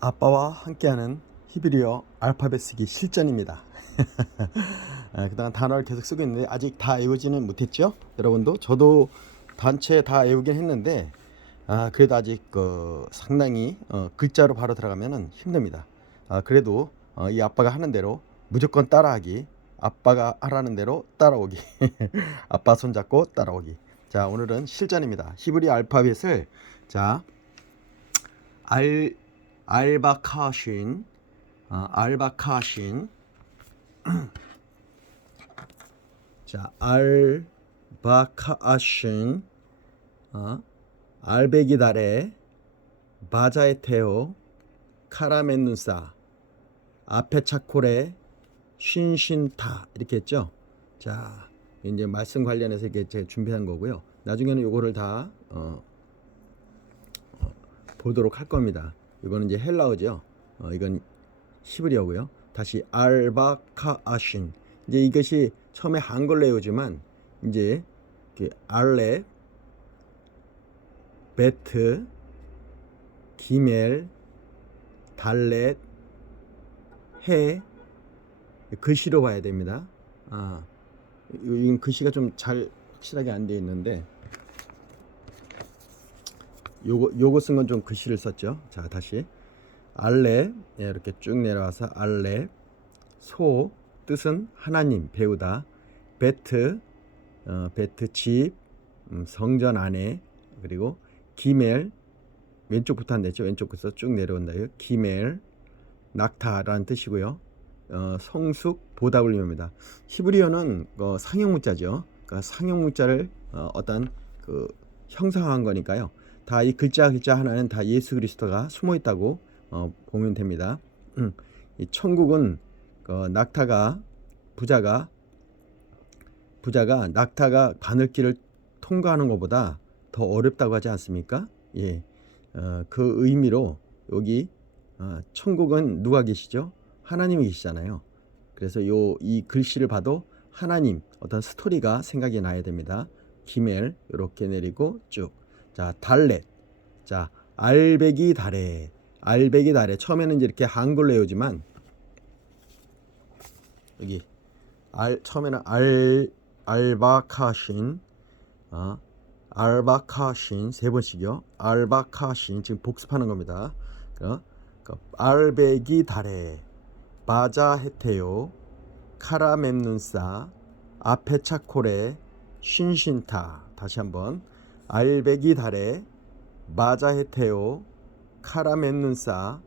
아빠와 함께하는 히브리어 알파벳 쓰기 실전입니다. 그동안 단어를 계속 쓰고 있는데 아직 다 외우지는 못했죠? 여러분도 저도 단체 다 외우긴 했는데 그래도 아직 상당히 글자로 바로 들어가면 힘듭니다. 그래도 이 아빠가 하는 대로 무조건 따라하기, 아빠가 하라는 대로 따라오기, 아빠 손잡고 따라오기. 자, 오늘은 실전입니다. 히브리 알파벳을 자 알바카신, 알바카신, 자 알바카신, 알베기다레, 바자에테오, 카라멘누사, 아페차코레, 쉰신타 이렇게 했죠. 자, 이제 말씀 관련해서 이게 제가 준비한 거고요. 나중에는 요거를 다 보도록 할 겁니다. 이거는 이제 헬라어죠. 이건 히브리어고요. 다시 알바카아신. 이제 이것이 처음에 한글로 외우지만 이제 알레, 베트, 기멜, 달렛, 해 글씨로 봐야 됩니다. 이 글씨가 좀 잘 확실하게 안 되어 있는데 요거 쓴 건 좀 글씨를 썼죠. 자, 다시 알레, 이렇게 쭉 내려와서 알레, 소 뜻은 하나님 배우다, 베트, 베트 집, 성전 안에, 그리고 기멜 왼쪽부터 안 됐죠. 왼쪽부터 쭉 내려온다. 기멜 낙타라는 뜻이고요. 성숙 보답을 의미합니다. 히브리어는 상형 문자죠. 그러니까 상형 문자를 어떤 형상화한 거니까요. 다 이 글자 하나는 다 예수 그리스도가 숨어 있다고 보면 됩니다. 이 천국은 낙타가 부자가 낙타가 바늘길을 통과하는 것보다 더 어렵다고 하지 않습니까? 예, 그 의미로 여기 천국은 누가 계시죠? 하나님이 계시잖아요. 그래서 이 글씨를 봐도 하나님 어떤 스토리가 생각이 나야 됩니다. 기멜 이렇게 내리고 쭉. 자, 달렛. 자, 알배기 달에. 알배기 달에. 처음에는 이제 이렇게 한글로 외우지만 여기 처음에는 알바카신, 알바카신 세 번씩이요. 알바카신 지금 복습하는 겁니다. 알배기 달에, 바자헤테요, 카라멤눈사, 아페차코레, 쉰신타. 다시 한번 알배기 달에, 바자헤테요, 카라멘눈사,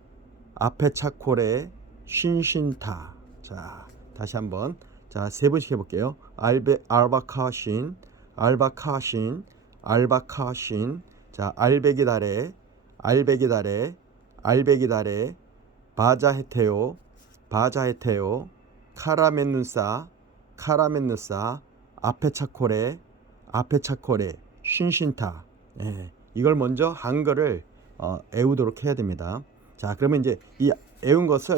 아페차코레, 쉰신타. 자, 다시 한번 세 번씩 해볼게요. 알바카신, 알바카신, 알바카신. 자, 알배기 달에, 알배기 달에, 알배기 달에, 바자헤테요, 바자헤테요, 카라멘눈사, 카라멘눈사, 아페차코레, 아페차코레, 쉰신타. 예, 이걸 먼저 한글을 외우도록 해야 됩니다. 자, 그러면 이제 이 외운 것을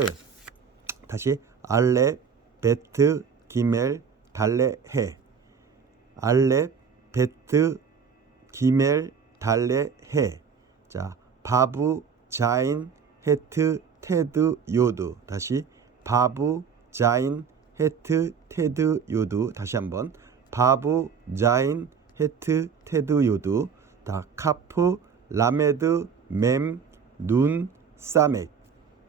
다시 알레, 베트, 기멜, 달레, 해. 알레, 베트, 기멜, 달레, 해. 자, 바브, 자인, 헤트, 테드, 요드. 다시 바브, 자인, 헤트, 테드, 요드. 다시 한번 바브, 자인, 헤트, 테드, 요드. 다 카프, 라메드, mem눈, 사멕.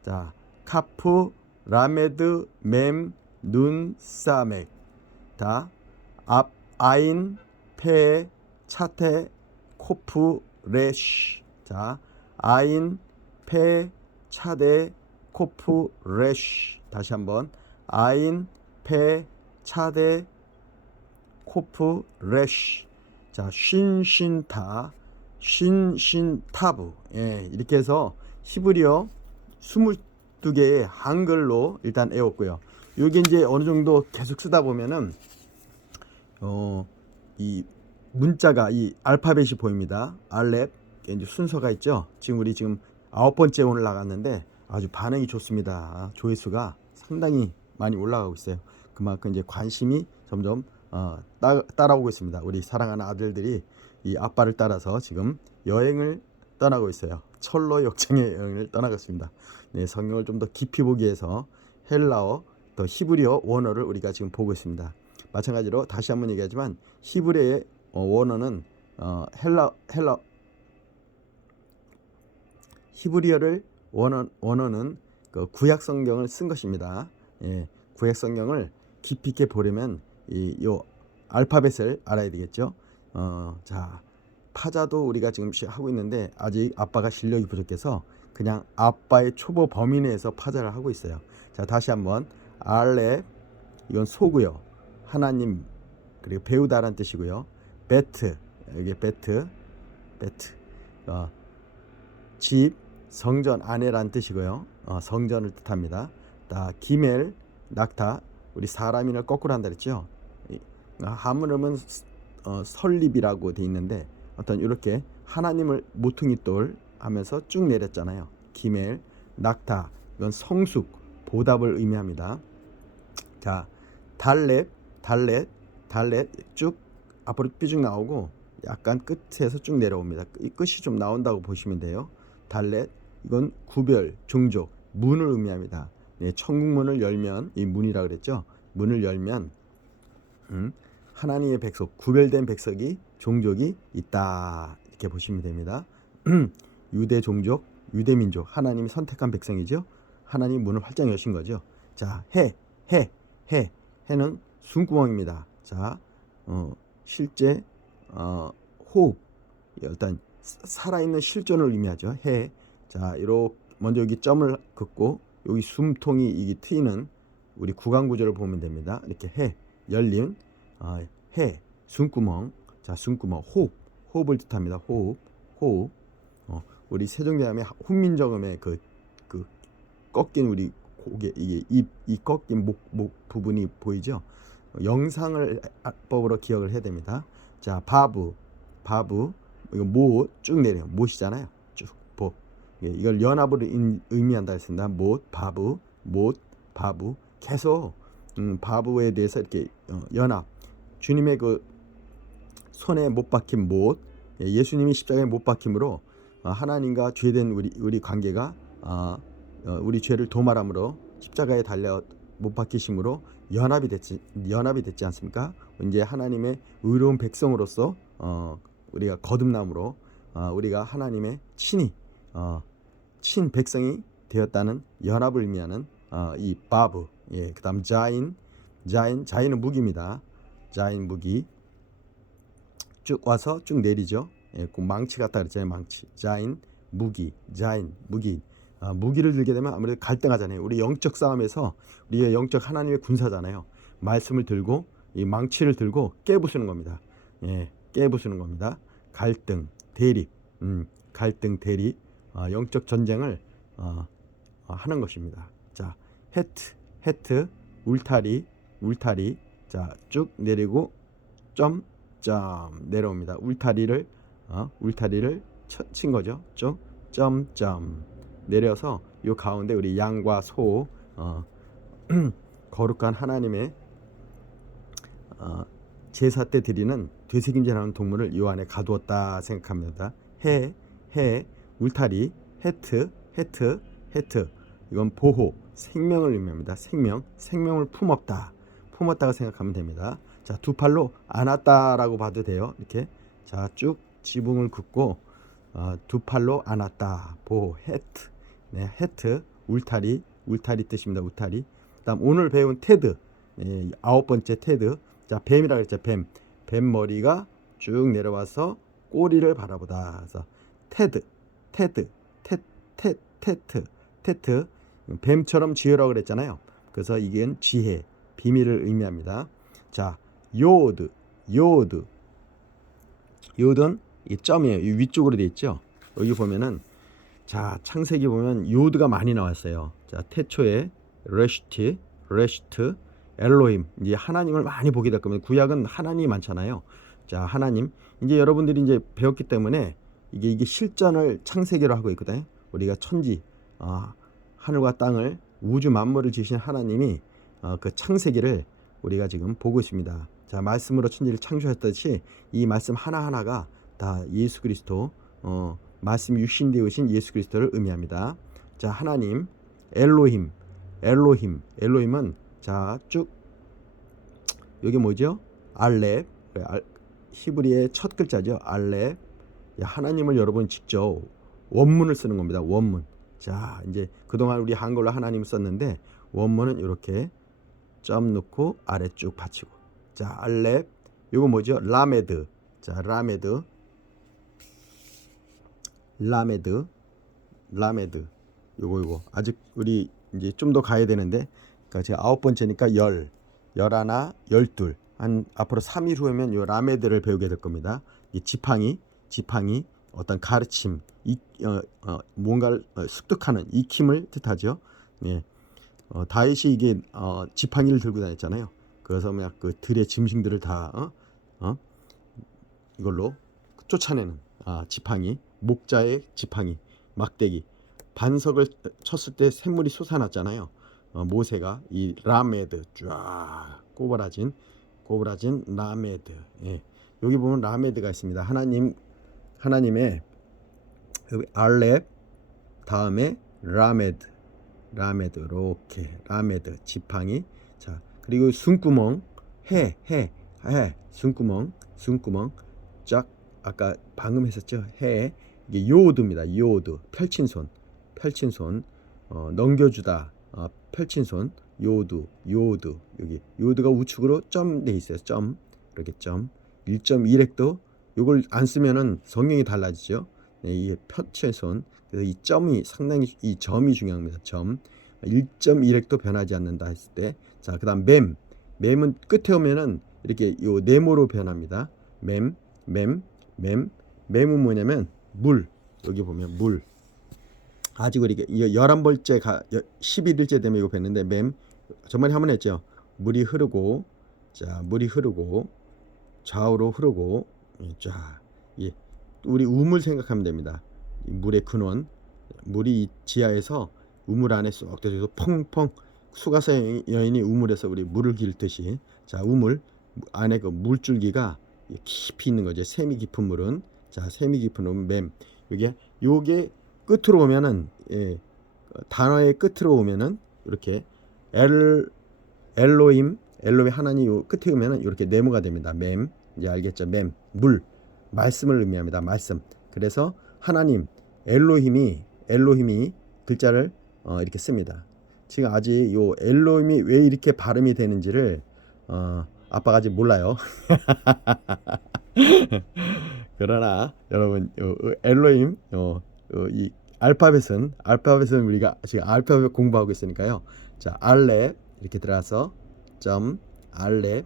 자, 카프, 라메드, mem눈, 사멕. 다 아인, 페, 차테, 코프, 레쉬. 자, 아인, 페, 차데, 코프, 레쉬. 다시 한번 아인, 페, 차데, 코프, 레쉬. 자, 쉰신타, 쉰신타브. 예, 이렇게 해서 히브리어 22개의 한글로 일단 외웠고요. 여기 이제 어느 정도 계속 쓰다 보면은 이 문자가 이 알파벳이 보입니다. 알렙 이제 순서가 있죠. 지금 우리 9번째 오늘 나갔는데 아주 반응이 좋습니다. 조회수가 상당히 많이 올라가고 있어요. 그만큼 이제 관심이 점점 따라오고 있습니다. 우리 사랑하는 아들들이 이 아빠를 따라서 지금 여행을 떠나고 있어요. 철로 역정의 여행을 떠나고 있습니다. 네, 성경을 좀 더 깊이 보기 위해서 헬라어 또 히브리어 원어를 우리가 지금 보고 있습니다. 마찬가지로 다시 한번 얘기하지만 히브리어의 원어는 히브리어를 원어는 그 구약 성경을 쓴 것입니다. 예, 구약 성경을 깊이 있게 보려면 요 알파벳을 알아야 되겠죠. 자, 파자도 우리가 지금 하고 있는데 아직 아빠가 실력이 부족해서 그냥 아빠의 초보 범위 내에서 파자를 하고 있어요. 자, 다시 한번 알렙, 이건 소고요. 하나님, 그리고 배우다라는 뜻이고요. 베트, 여기 베트, 집, 성전 안에라는 뜻이고요. 성전을 뜻합니다. 기멜, 낙타, 우리 사람인을 거꾸로 한다 그랬죠. 하물음은 설립이라고 돼 있는데 어떤 이렇게 하나님을 모퉁이 돌 하면서 쭉 내렸잖아요. 기멜, 낙타, 이건 성숙, 보답을 의미합니다. 자, 달렛 쭉 앞으로 삐죽 나오고 약간 끝에서 쭉 내려옵니다. 이 끝이 좀 나온다고 보시면 돼요. 달렛, 이건 구별, 종족, 문을 의미합니다. 네, 천국문을 열면, 이 문이라 그랬죠. 문을 열면 하나님의 백성, 구별된 백성이 종족이 있다, 이렇게 보시면 됩니다. 유대 종족, 유대 민족, 하나님이 선택한 백성이죠. 하나님 문을 활짝 여신 거죠. 자, 해는 숨구멍입니다. 자, 실제 호흡, 일단 살아있는 실존을 의미하죠. 해. 자, 먼저 여기 점을 긋고 여기 숨통이 이게 트이는 우리 구강 구조를 보면 됩니다. 이렇게 해, 열린 해, 숨구멍. 자, 숨구멍, 호흡을 뜻합니다. 호흡. 우리 세종대왕의 훈민정음의 그 꺾인 우리 고개, 이게 이 꺾인 목 부분이 보이죠? 영상을 악법으로 기억을 해야 됩니다. 자, 바부, 이거 못 쭉 내려요. 못이잖아요. 쭉 복. 이걸 연합을 의미한다 했습니다. 바부. 계속 바부에 대해서 이렇게 연합. 주님의 그 손에 못 박힌 못, 예수님이 십자가에 못 박힘으로 하나님과 죄된 우리 관계가 우리 죄를 도말함으로 십자가에 달려 못 박히심으로 연합이 됐지 않습니까? 이제 하나님의 의로운 백성으로서 우리가 거듭남으로 우리가 하나님의 친 백성이 되었다는 연합을 의미하는 이 바브. 예, 그다음 자인은 무기입니다. 자인 무기 쭉 와서 쭉 내리죠. 예, 그 망치 같다 그랬잖아요. 망치. 자인 무기. 무기를 들게 되면 아무래도 갈등하잖아요. 우리 영적 싸움에서 우리가 영적 하나님의 군사잖아요. 말씀을 들고 이 망치를 들고 깨부수는 겁니다. 예, 깨부수는 겁니다. 갈등, 대립, 영적 전쟁을 하는 것입니다. 자, 헤트, 울타리, 자, 쭉 내리고 점 내려옵니다. 울타리를 친 거죠. 쭉 점 내려서 요 가운데 우리 양과 소, 거룩한 하나님의 제사 때 드리는 되새김질하는 동물을 요 안에 가두었다 생각합니다. 해, 울타리, 헤트, 이건 보호, 생명을 의미합니다. 생명을 품었다가 생각하면 됩니다. 자, 두 팔로 안았다라고 봐도 돼요. 이렇게. 자, 쭉 지붕을 긋고 두 팔로 안았다. 보호, 헤트. 네, 헤트, 울타리 뜻입니다. 울타리. 그다음 오늘 배운 테드, 9번째 테드. 자, 뱀이라 그랬죠. 뱀 머리가 쭉 내려와서 꼬리를 바라보다. 그래서 테드, 뱀처럼 지혜라고 그랬잖아요. 그래서 이게 지혜, 비밀을 의미합니다. 자, 요드는 이 점이에요. 이 위쪽으로 돼 있죠. 여기 보면은, 자, 창세기 보면 요드가 많이 나왔어요. 자, 태초에 레시트, 엘로힘, 이제 하나님을 많이 보게 될 겁니다. 구약은 하나님이 많잖아요. 자, 하나님. 이제 여러분들이 이제 배웠기 때문에 이게 실전을 창세기로 하고 있거든요. 우리가 천지, 하늘과 땅을, 우주 만물을 지으신 하나님이 그 창세기를 우리가 지금 보고 있습니다. 자, 말씀으로 천지를 창조하셨듯이 이 말씀 하나하나가 다 예수 그리스도 말씀이 육신 되으신 예수 그리스도를 의미합니다. 자, 하나님, 엘로힘, 엘로힘은 자, 쭉 여기 뭐죠? 알렙, 히브리의 첫 글자죠. 알렙. 하나님을 여러분 직접 원문을 쓰는 겁니다. 원문. 자, 이제 그동안 우리 한글로 하나님 썼는데 원문은 이렇게 점 넣고 아래 쭉 받치고. 자, 알렙. 이거 뭐죠? 라메드. 자, 라메드. 요거 아직 우리 이제 좀 더 가야 되는데, 그러니까 제가 9번째니까 11, 12, 한 앞으로 3일 후에면 요 라메드를 배우게 될 겁니다. 이 지팡이 어떤 가르침, 뭔가를 습득하는 익힘을 뜻하죠. 네. 다윗이 이게 지팡이를 들고 다녔잖아요. 그래서 막 그 들의 짐승들을 다 이걸로 쫓아내는 지팡이, 목자의 지팡이, 막대기, 반석을 쳤을 때 샘물이 솟아났잖아요. 모세가 이 라메드 쫙 꼬부라진 라메드. 예. 여기 보면 라메드가 있습니다. 하나님의 알렙 다음에 라메드 이렇게 라메드 지팡이. 자, 그리고 숨구멍 해 숨구멍 쫙 아까 방금 했었죠. 해. 이게 요오드입니다. 요오드 펼친 손 넘겨주다. 펼친 손 요오드 여기 요오드가 우측으로 점 돼 있어요. 점 이렇게 점 1.1획도 요걸 안 쓰면은 성경이 달라지죠. 네, 이게 펼친 손. 그래서 이 점이 상당히 이 점이 중요합니다. 점 1.1획도 변하지 않는다 했을 때. 자, 그다음 맴은 끝에 오면은 이렇게 요 네모로 변합니다. 맴은 뭐냐면 물. 여기 보면 물. 아직 우리 11번째 11일째 되면 이거 뵀는데 맴 저번에 한번 했죠. 물이 흐르고 좌우로 흐르고 자, 우리 우물 생각하면 됩니다. 이 물의 근원, 물이 지하에서 우물 안에 쏙 들어서 펑펑 수가사 여인이 우물에서 우리 물을 길듯이. 자, 우물 안에 그 물줄기가 깊이 있는 거죠. 샘이 깊은 물은. 자, 샘이 깊은 물은 맴. 요게 끝으로 오면은 단어의 끝으로 오면은 이렇게 엘로힘 하나님 요 끝에 오면은 이렇게 네모가 됩니다. 맴. 이제 알겠죠? 맴. 물. 말씀을 의미합니다. 말씀. 그래서 하나님 엘로힘이 글자를 이렇게 씁니다. 지금 아직 요 엘로힘이 왜 이렇게 발음이 되는지를 아빠가 아직 몰라요. 그러나 여러분 엘로힘 이 알파벳은 우리가 지금 알파벳 공부하고 있으니까요. 자, 알렙 이렇게 들어가서 점 알렙.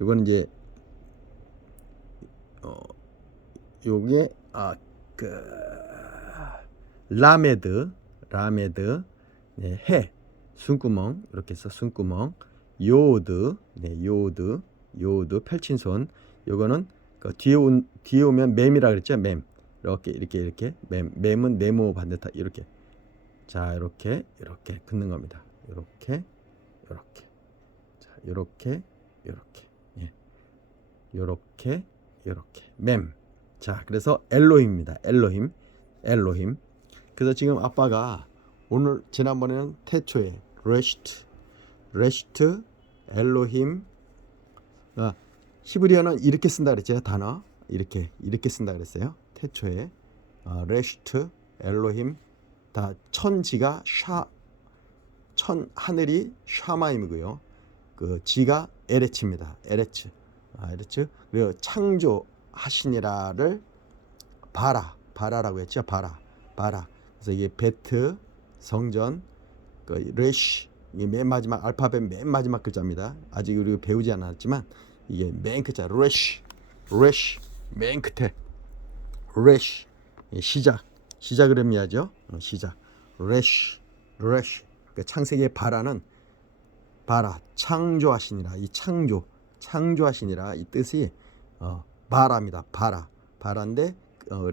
이거는 이제 요게 라메드 네, 해 숨구멍 이렇게 해서 숨구멍 요오드 요오드 펼친 손. 요거는 그 뒤에 오면 맴이라 그랬죠. 맴. 이렇게 맴은 네모 반듯하 이렇게. 자, 이렇게 긋는 겁니다. 이렇게 자, 이렇게 예. 이렇게 맴. 자, 그래서 엘로힘입니다. 엘로힘. 그래서 지금 아빠가 오늘 지난번에는 태초에 레시트 엘로힘. 히브리어는 이렇게 쓴다 그랬죠. 단어 이렇게 쓴다 그랬어요. 태초에 레시트 엘로힘. 다 천지가 하늘이 샤마임이고요. 그 지가 에레츠입니다. 에레츠. 그리고 창조하시니라를 바라라고 했죠. 바라. 그래서 이게 베트 성전 그 레시 이게 맨 마지막 알파벳 맨 마지막 글자입니다. 아직 우리가 배우지 않았지만 이게 맨 끝자 레시 맨 끝에 레시 시작을 의미하죠. 시작 레시 그 창세기의 바라는 창조하시니라. 이 창조하시니라 이 뜻이 바라입니다. 바라인데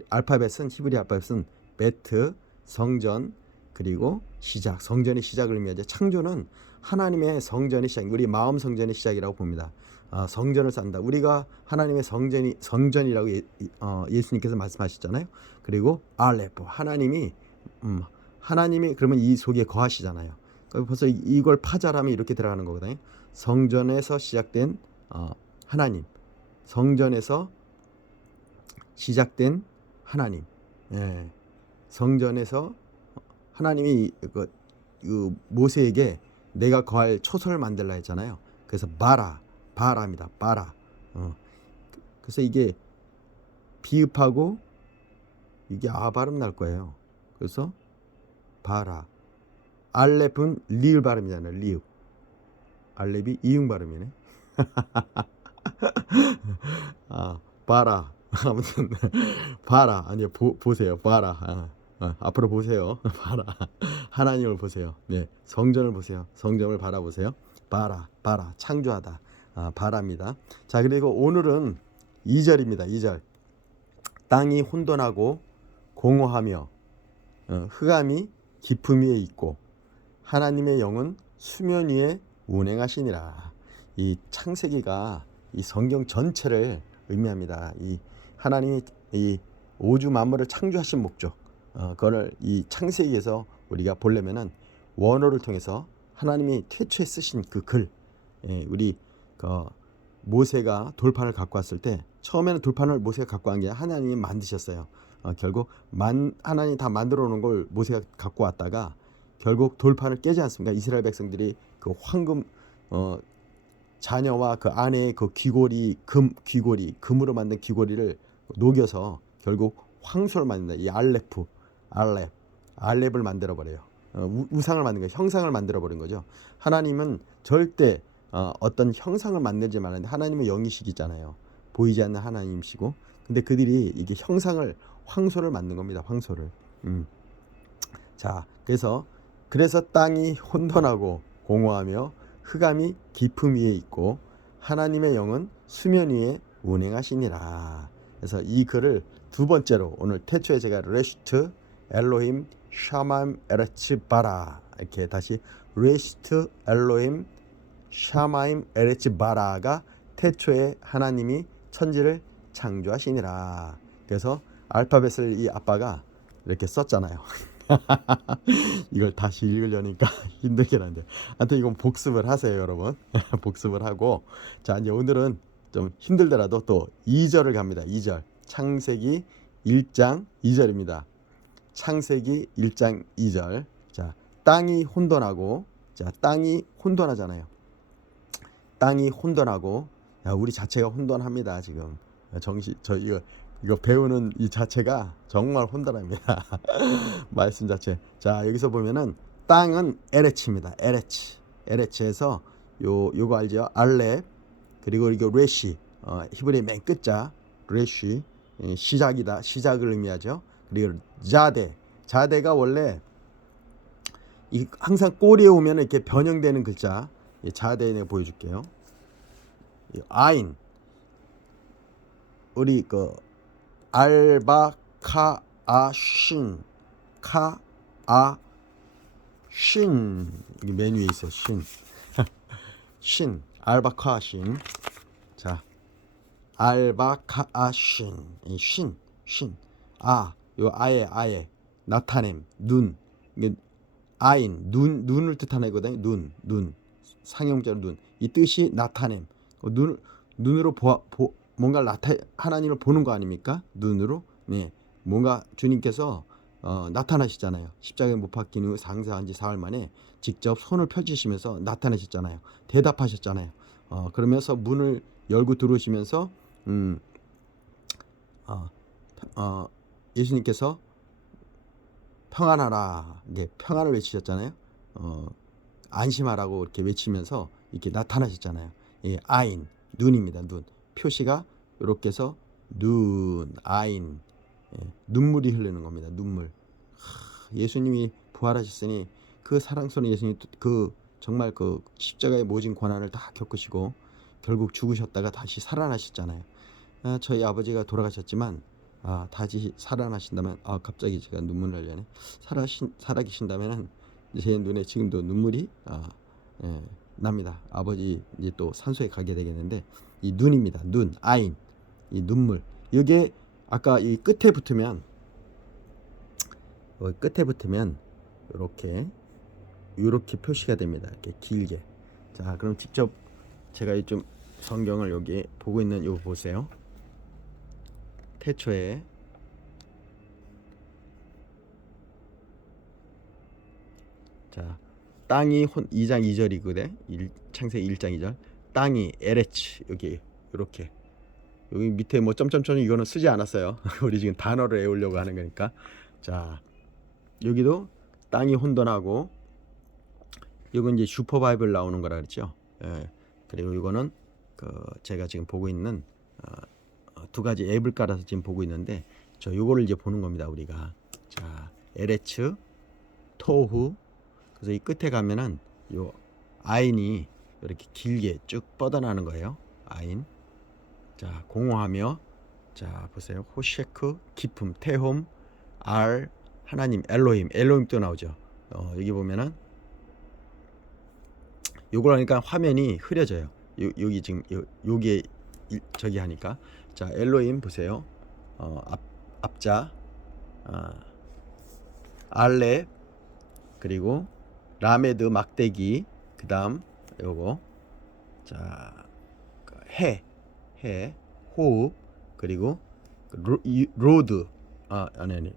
알파벳은 히브리 알파벳은 베트 성전 그리고 시작, 성전의 시작을 의미하죠. 창조는 하나님의 성전의 시작, 우리 마음 성전의 시작이라고 봅니다. 성전을 쌓는다. 우리가 하나님의 성전이라고 예수님께서 말씀하셨잖아요. 그리고 알레프, 하나님이 그러면 이 속에 거하시잖아요. 벌써 이걸 파자라면 이렇게 들어가는 거거든요. 성전에서 시작된 하나님, 성전에서 시작된 하나님, 예. 성전에서 하나님이 그 모세에게 내가 거할 초소를 만들라 했잖아요. 그래서 바라입니다. 바라. 그래서 이게 비읍하고 이게 발음 날 거예요. 그래서 바라. 알렙은 리을 발음이잖아요. 리을. 알렙이 이응 발음이네. 바라. 아무튼 바라. 아니요, 보세요. 바라. 앞으로 보세요. 바라. 하나님을 보세요. 네, 성전을 보세요. 성전을 바라보세요. 바라. 창조하다. 바랍니다. 자, 그리고 오늘은 2절입니다. 2절. 땅이 혼돈하고 공허하며 흑암이 깊음 위에 있고 하나님의 영은 수면 위에 운행하시니라. 이 창세기가 이 성경 전체를 의미합니다. 이 하나님이 이 우주 만물을 창조하신 목적, 그거를 이 창세기에서 우리가 보려면은 원어를 통해서 하나님이 태초에 쓰신 그 글, 우리 모세가 돌판을 갖고 왔을 때 처음에는 돌판을 모세가 갖고 온 게 하나님이 만드셨어요. 결국 하나님이 다 만들어 놓은 걸 모세가 갖고 왔다가 결국 돌판을 깨지 않습니까? 이스라엘 백성들이 그 황금 자녀와 그 안에 그 금으로 만든 귀고리를 녹여서 결국 황소를 만든다. 이 알렙을 만들어 버려요. 우상을 만든 거예요. 형상을 만들어 버린 거죠. 하나님은 절대 어떤 형상을 만들지 말았는데 하나님은 영이시기잖아요. 보이지 않는 하나님이시고, 근데 그들이 이게 황소를 만든 겁니다. 황소를. 자, 그래서 땅이 혼돈하고 공허하며 흑암이 깊음 위에 있고 하나님의 영은 수면 위에 운행하시니라. 그래서 이 글을 두 번째로 오늘 태초에 제가 레시트 엘로힘 샤맘 에레츠 바라, 이렇게 다시 레시트 엘로힘 샤마임 에레츠 바라가 태초에 하나님이 천지를 창조하시니라. 그래서 알파벳을 이 아빠가 이렇게 썼잖아요. 이걸 다시 읽으려니까 힘들긴 한데, 하여튼 이건 복습을 하세요, 여러분. 복습을 하고, 자, 이제 오늘은 좀 힘들더라도 또 2절을 갑니다. 2절. 창세기 1장 2절입니다. 창세기 1장 2절. 자, 땅이 혼돈하잖아요. 땅이 혼돈하고, 야, 우리 자체가 혼돈합니다, 지금. 이거 배우는 이 자체가 정말 혼돈합니다. 말씀 자체. 자, 여기서 보면은 땅은 에레치입니다. 에레치에서 요거 알죠? 알렙, 그리고 이거 레시, 히브리 맨 끝자 레시, 시작이다. 시작을 의미하죠. 그리고 자데가 원래 항상 꼬리에 오면 이렇게 변형되는 글자. 자데 내가 보여줄게요. 아인, 우리 알바카아신, 이게 맨 위에 있어. 신 알바카아신. 자, 알바카아신, 요 아예 나타냄, 눈, 이게 아인, 눈을 뜻하는 거거든요. 눈 상형자로 눈, 이 뜻이 나타냄. 눈으로 뭔가 하나님을 보는 거 아닙니까? 눈으로. 네, 뭔가 주님께서 나타나시잖아요. 십자가에 못 박힌 후 장사한 지 사흘 만에 직접 손을 펼치시면서 나타나셨잖아요. 대답하셨잖아요. 그러면서 문을 열고 들어오시면서 예수님께서 평안하라, 이게 평안을 외치셨잖아요. 안심하라고 이렇게 외치면서 이렇게 나타나셨잖아요. 아인, 눈입니다. 눈. 표시가 이렇게 해서 아인, 눈물이 흐르는 겁니다. 눈물. 예수님이 부활하셨으니 그 사랑스러운 예수님, 정말 그 십자가의 모진 고난을 다 겪으시고 결국 죽으셨다가 다시 살아나셨잖아요. 저희 아버지가 돌아가셨지만 다시 살아나신다면, 갑자기 제가 눈물 나려네. 살아계신다면은 제 눈에 지금도 눈물이 예, 납니다. 아버지 이제 또 산소에 가게 되겠는데, 이 눈입니다. 눈, 아인, 이 눈물. 이게 아까 이 끝에 붙으면, 이렇게 표시가 됩니다. 이렇게 길게. 자, 그럼 직접 제가 좀 성경을 여기 보고 있는 요 보세요. 태초에 자, 땅이 2장 2절이거든. 창세기 1장 2절. 땅이 에레츠 여기 이렇게 여기 밑에 뭐 점점점 이거는 쓰지 않았어요. 우리 지금 단어를 외우려고 하는 거니까. 자, 여기도 땅이 혼돈하고, 이건 이제 슈퍼바이블 나오는 거라 그랬죠. 예. 그리고 이거는 제가 지금 보고 있는 두 가지 앱을 깔아서 지금 보고 있는데, 요거를 이제 보는 겁니다, 우리가. 자, 에레츠, 토후. 그래서 이 끝에 가면은 요 아인이 이렇게 길게 쭉 뻗어나는 거예요. 아인. 자, 공허하며, 자 보세요. 호셰크, 기쁨, 테홈, 알, 하나님, 엘로힘 또 나오죠. 여기 보면은 요걸 하니까 화면이 흐려져요. 여기 지금 여기에 저기 하니까. 자, 엘로힘 보세요. 앞자, 알렙, 그리고 라메드 막대기, 그다음 요거, 자, 해, 호흡, 그리고 로드, 아니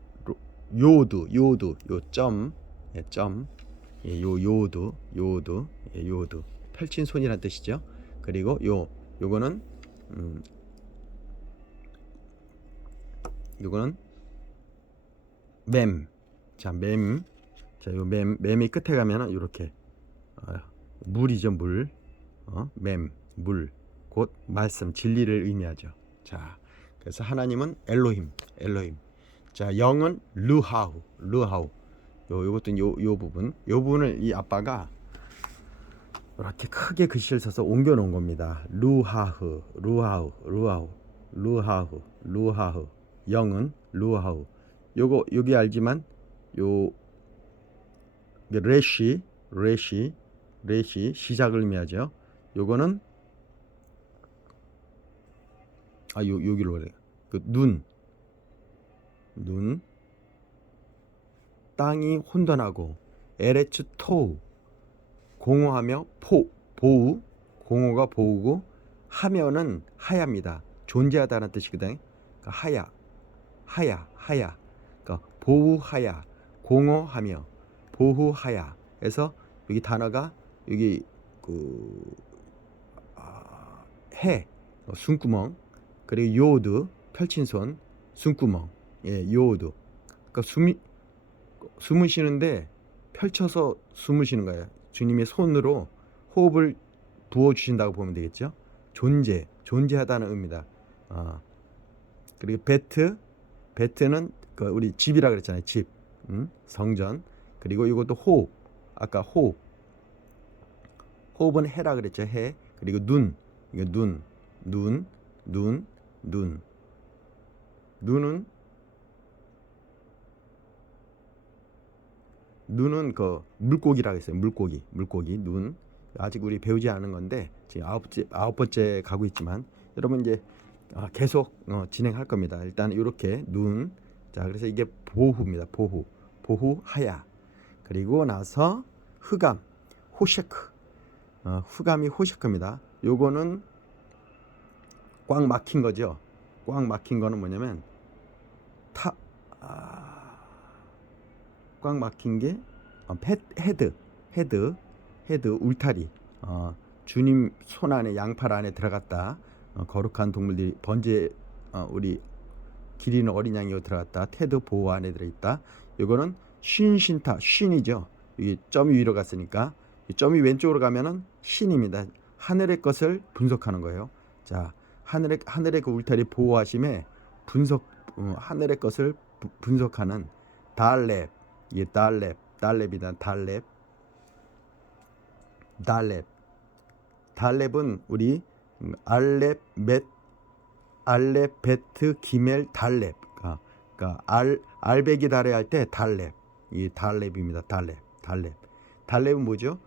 요드, 요점, 점, 요드, 요드, 펼친 손이란 뜻이죠. 그리고 요거는 요거는 맴. 자, 맴. 자, 요 맴이 끝에 가면은 이렇게 물이죠, 물. 맴, 물. 곧 말씀, 진리를 의미하죠. 자, 그래서 하나님은 엘로힘. 자, 영은 르하우. 요것도 요 부분을 이 아빠가 이렇게 크게 글씨를 써서 옮겨 놓은 겁니다. 루하흐. 영은 루하우. 요거 여기 알지만 요 레시 시작을 의미하죠. 요거는 여기로 그래. 눈. 땅이 혼돈하고, 에레츠 토우, 공허하며, 보우, 공허가 보우고, 하면은 하야입니다. 존재하다는 뜻이거든. 그러니까 하야. 그러니까 보우하야, 공허하며, 보후하야. 해서 여기 단어가 여기 해, 숨구멍, 그리고 요드, 펼친 손, 숨구멍, 요드. 그러니까 숨을 쉬는데 펼쳐서 숨을 쉬는 거예요. 주님의 손으로 호흡을 부어 주신다고 보면 되겠죠. 존재하다는 의미다. 그리고 베트는 우리 집이라 그랬잖아요. 집, 성전. 그리고 이것도 호흡. 아까 호흡은 해라 그랬죠. 해. 그리고 이거 눈은 물고기라고 했어요. 물고기 눈. 아직 우리 배우지 않은 건데 지금 아홉 번째 가고 있지만, 여러분 이제 계속 진행할 겁니다. 일단 이렇게 눈. 자, 그래서 이게 보후입니다. 보후하야. 그리고 나서 흑암, 호셰크. 흑암이 호셰크입니다. 요거는 꽉 막힌 거죠. 꽉 막힌 거는 뭐냐면 꽉 막힌 게 헤드 울타리. 주님 손 안에, 양팔 안에 들어갔다. 거룩한 동물들이 우리 기린 어린 양이 들어갔다. 테드 보호 안에 들어있다. 이거는 쉰이죠. 이게 점이 위로 갔으니까 이 점이 왼쪽으로 가면은 신입니다. 하늘의 것을 분석하는 거예요. 자, 하늘의 그 울타리 보호하심에 하늘의 것을 분석하는 달렙. 이게 달렙이다. 달렙은 우리 알렙, 베트, 기멜, 달렙. 그러니까 알배기 달에 할 때 달렙. 이 달렙입니다. 달렙은 뭐죠?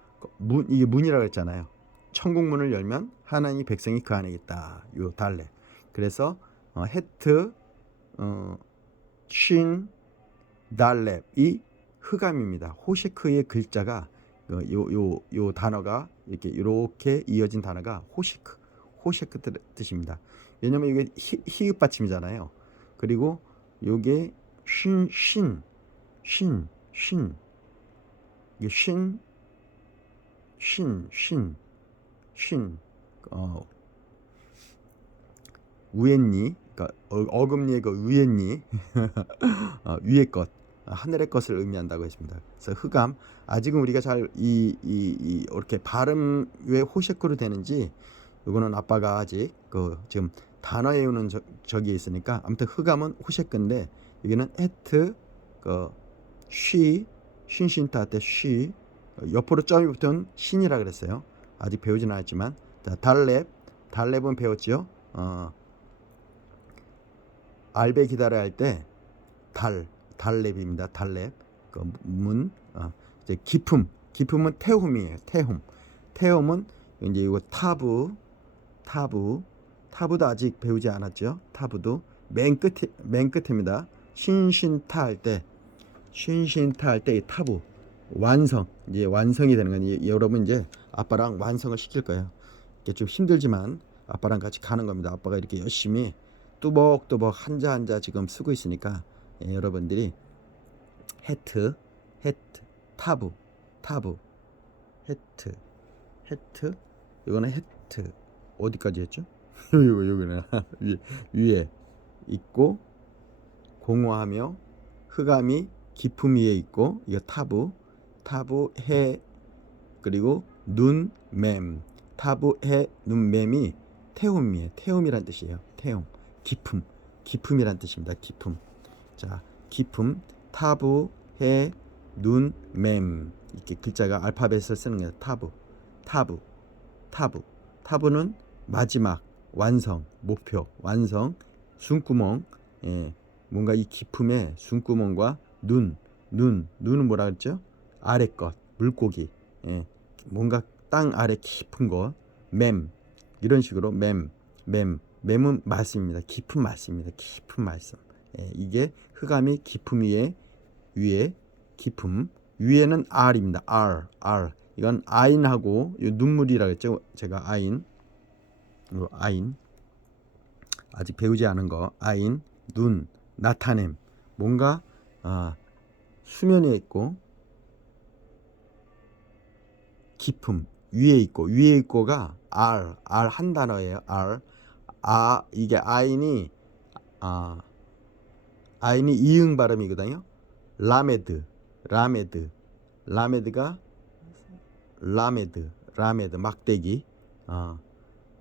이게 문이라고 했잖아요. 천국문을 열면 하나님의 백성이 그 안에 있다. 요 달렙. 그래서 헤트 쉰 달렙이 흑암입니다. 호셰크의 글자가 요 단어가 이렇게 이어진 단어가 호셰크 뜻입니다. 왜냐면 이게 히읗 받침이잖아요. 그리고 요게 신 이게 우엔니, 그러니까 어금니의 그 우엔니 위의 것, 하늘의 것을 의미한다고 했습니다. 그래서 흑암, 아직은 우리가 잘 이렇게 발음 왜 호셰크로 되는지 이거는 아빠가 아직 지금 단어 외우는 적이 있으니까, 아무튼 흑암은 호셰크인데 여기는 헤트 쉰신타 때 쉬, 옆으로 점이 붙은 신이라 그랬어요. 아직 배우진 않았지만. 자, 달렙은 배웠죠. 알베 기다려 할 때 달렙입니다. 달렙. 이제 기품은 태움이에요. 태움은 이제 이거 타부도 아직 배우지 않았죠. 타부도 맨 끝입니다. 신신타 할 때 이 타부 완성, 이제 완성이 되는 건 여러분 이제 아빠랑 완성을 시킬 거예요. 이게 좀 힘들지만 아빠랑 같이 가는 겁니다. 아빠가 이렇게 열심히 뚜벅뚜벅 한자 지금 쓰고 있으니까 여러분들이 헤트 타부 헤트 이거는 헤트 어디까지 했죠? 여기는 위에 있고 공허하며 흑암이 기품 위에 있고, 이거 타부 해, 그리고 눈맴, 타부 해 눈맴이 태움이에요. 태움이란 뜻이에요. 태움, 기품이란 뜻입니다. 기품. 자, 기품, 타부 해 눈맴, 이렇게 글자가 알파벳을 쓰는 거예요. 타부는 마지막, 완성, 목표, 완성, 숨구멍, 뭔가 이 기품의 숨구멍과 눈은 뭐라 그랬죠? 아래 것, 물고기, 뭔가 땅 아래 깊은 것, 이런 식으로 맴은 말씀입니다. 깊은 말씀입니다. 깊은 말씀. 이게 흑암이 기품 위에 기품, 위에는 R입니다. R. 이건 아인하고 눈물이라고 했죠. 제가 아인 아직 배우지 않은 거, 아인, 눈, 나타냄, 뭔가 수면에 있고 기품 위에 있고가 R 한 단어예요. 이게 아인이 이응 발음이거든요. 라메드가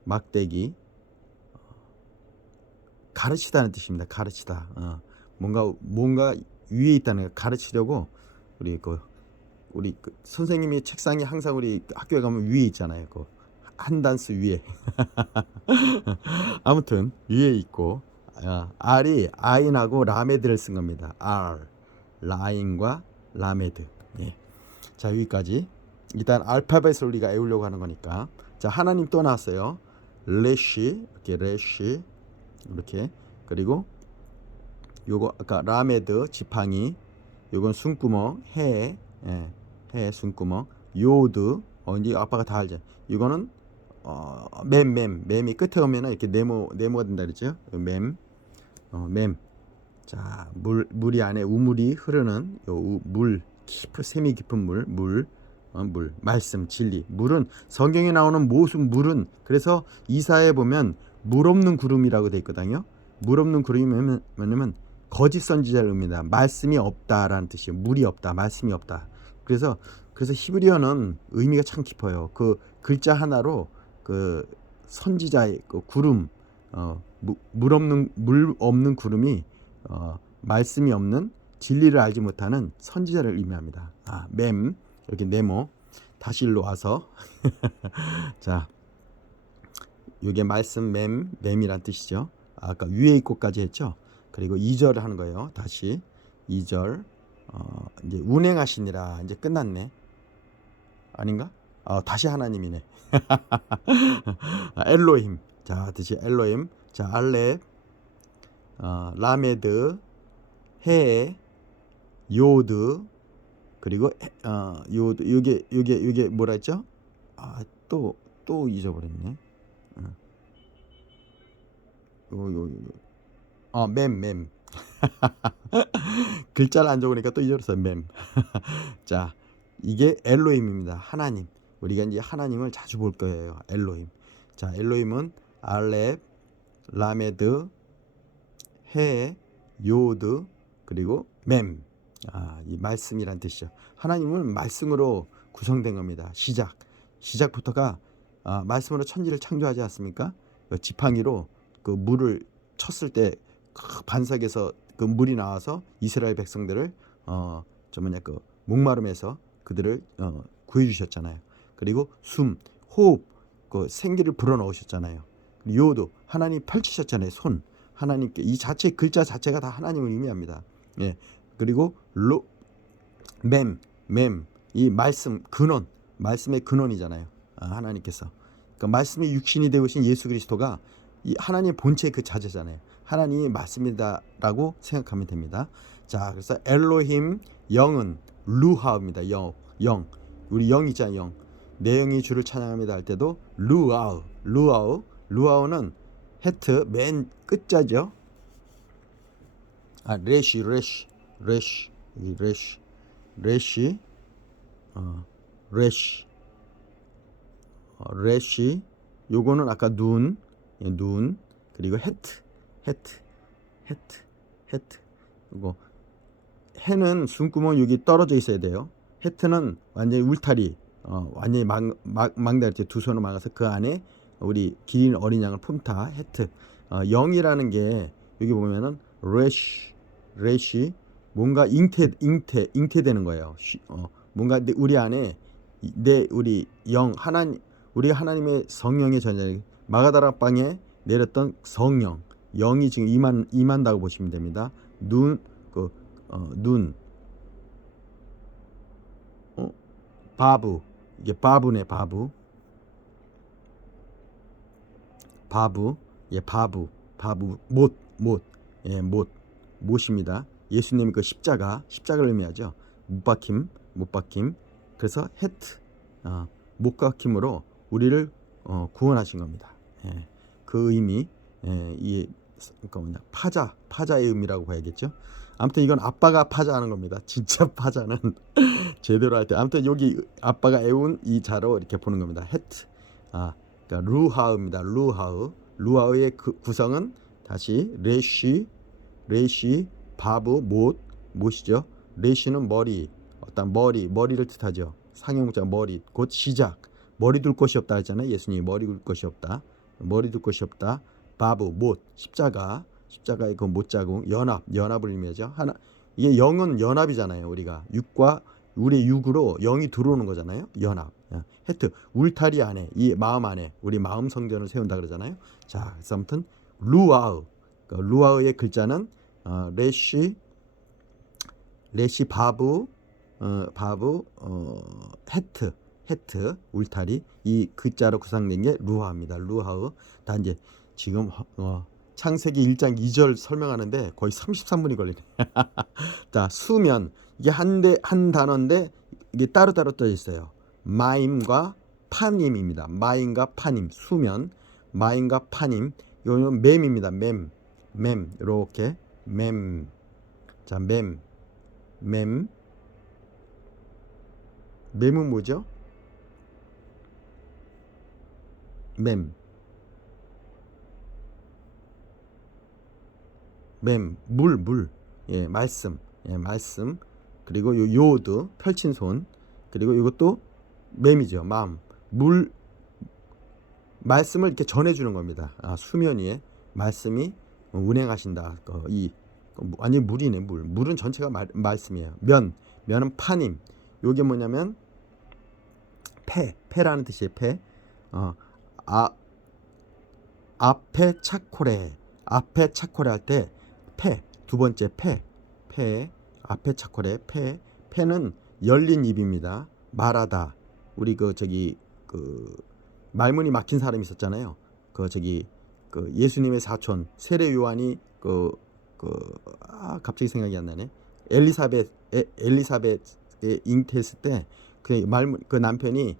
막대기 가르치다는 뜻입니다. 가르치다. 뭔가 위에 있다는 거 가르치려고 우리 선생님이 책상에 항상 우리 학교에 가면 위에 있잖아요. 한 단수 위에. 아무튼 위에 있고, R이 아인하고 라메드를 쓴 겁니다. 라인과 라메드. 자, 여기까지. 일단 알파벳을 우리가 외우려고 하는 거니까. 자, 하나님 또 나왔어요. 레시 이렇게. 그리고 요거 아까 라메드 지팡이, 요건 숨구멍, 해 숨구멍, 요드, 이제 아빠가 다 알죠. 이거는 맴이 끝에 오면은 이렇게 네모가 된다 그랬죠. 맴. 자, 물이 안에 우물이 흐르는 물, 셈이 깊은 물, 말씀, 진리. 물은 성경에 나오는 모든 물은, 그래서 이사야에 보면 물 없는 구름이라고 돼 있거든요. 물 없는 구름이 뭐냐면 거짓 선지자를 의미합니다. 말씀이 없다라는 뜻이에요. 물이 없다, 말씀이 없다. 그래서 히브리어는 의미가 참 깊어요. 그 글자 하나로 그 선지자의 그 구름, 물 없는 구름이 말씀이 없는, 진리를 알지 못하는 선지자를 의미합니다. 이렇게 네모. 다시 일로 와서 자, 이게 말씀 맴이란 뜻이죠. 아까 위에 있고까지 했죠. 그리고 2절 하는 거예요. 다시 2절. 이제 운행하시니라. 이제 끝났네. 아닌가? 다시 하나님이네. 엘로힘. 자, 다시 엘로힘. 자, 알렙, 라메드, 해, 요드, 그리고 요드. 이게 뭐라 했죠? 또 잊어버렸네. 맴. 글자를 안 적으니까 또 잊어버렸어요. 맴. 자, 이게 엘로힘입니다. 하나님. 우리가 이제 하나님을 자주 볼 거예요. 엘로힘. 자, 엘로힘은 알렙, 라메드, 해, 요드, 그리고 맴. 이 말씀이란 뜻이죠. 하나님은 말씀으로 구성된 겁니다. 시작부터가 말씀으로 천지를 창조하지 않습니까? 그 지팡이로 그 물을 쳤을 때 반석에서 그 물이 나와서 이스라엘 백성들을 그 목마름에서 그들을 구해 주셨잖아요. 그리고 숨, 호흡, 그 생기를 불어넣으셨잖아요. 요도 하나님 펼치셨잖아요. 손 하나님께 이 자체 글자 자체가 다 하나님을 의미합니다. 예. 그리고 맴 이 말씀 근원 말씀의 근원이잖아요. 하나님께서 그러니까 말씀이 육신이 되오신 예수 그리스도가 이 하나님의 본체의 그 자체잖아요. 하나님이 말씀이다라고 생각하면 됩니다. 자, 그래서 엘로힘 영은 루하입니다. 영 우리 영 있잖아요. 영 내 영이 주를 찬양합니다 할 때도 루아우는 헤트 맨 끝자죠. 레시 요거는 아까 눈 그리고 헤트 이거 해는 숨구멍 여기 떨어져 있어야 돼요. 헤트는 완전히 울타리 완전히 망달 때 두 손으로 막아서 그 안에 우리 기린 어린 양을 품다. 헤트 영이라는 게 여기 보면은 레시 뭔가 잉태되는 거예요. 뭔가 우리 안에 우리 영 하나님 우리가 하나님의 성령의 전자 마가다라 방에 내렸던 성령 영이 지금 임한다고 보시면 됩니다. 눈 바부 이게 바부네 바부 못입니다. 예수님의 그 십자가를 의미하죠. 못 박힘. 그래서 헤트 못 박힘으로 우리를 구원하신 겁니다. 예, 그 의미 이 그러니까 파자의 의미라고 봐야겠죠. 아무튼 이건 아빠가 파자하는 겁니다. 진짜 파자는 제대로 할 때 아무튼 여기 아빠가 애운 이 자로 이렇게 보는 겁니다. 헤트 그러니까 루하우입니다. 루하우의 그 구성은 다시 레시 바브 못이죠. 레시는 머리 머리를 뜻하죠. 상형자 머리 곧 시작 머리 둘 곳이 없다 했잖아요. 예수님이 머리 둘 곳이 없다. 바브 못 십자가의 그 못자국 연합을 의미하죠. 이게 영은 연합이잖아요. 우리가 우리의 육으로 영이 들어오는 거잖아요. 연합. 헤트 울타리 안에 이 마음 안에 우리 마음 성전을 세운다 그러잖아요. 자, 그래서 아무튼 루아의 글자는 레시 바브 헤트 울타리 이 글자로 구성된 게 루하입니다. 루하우. 다 이제 지금 창세기 1장 2절 설명하는데 거의 33분이 걸리네. 자, 수면 이게 한 단어인데 이게 따로따로 떠 있어요. 마임과 파님입니다. 마임과 파님 수면 마임과 파님 이거는 맴입니다. 맴 이렇게 자, 맴은 뭐죠? 물 말씀 그리고 요드 펼친 손 그리고 이것도 맴이죠. 말씀을 이렇게 전해주는 겁니다. 수면 위에 말씀이 운행하신다. 완전 물이네. 물은 전체가 말씀이에요. 면은 파님. 요게 뭐냐면 패라는 뜻이에요. 앞에 차코레 할 때 두 번째 폐 앞에 차콜의 폐는 열린 입입니다. 말하다. 우리 그 말문이 막힌 사람이 있었잖아요. 그 예수님의 사촌 세례 요한이 갑자기 생각이 안 나네. 엘리사벳의 잉태했을 때 그 남편이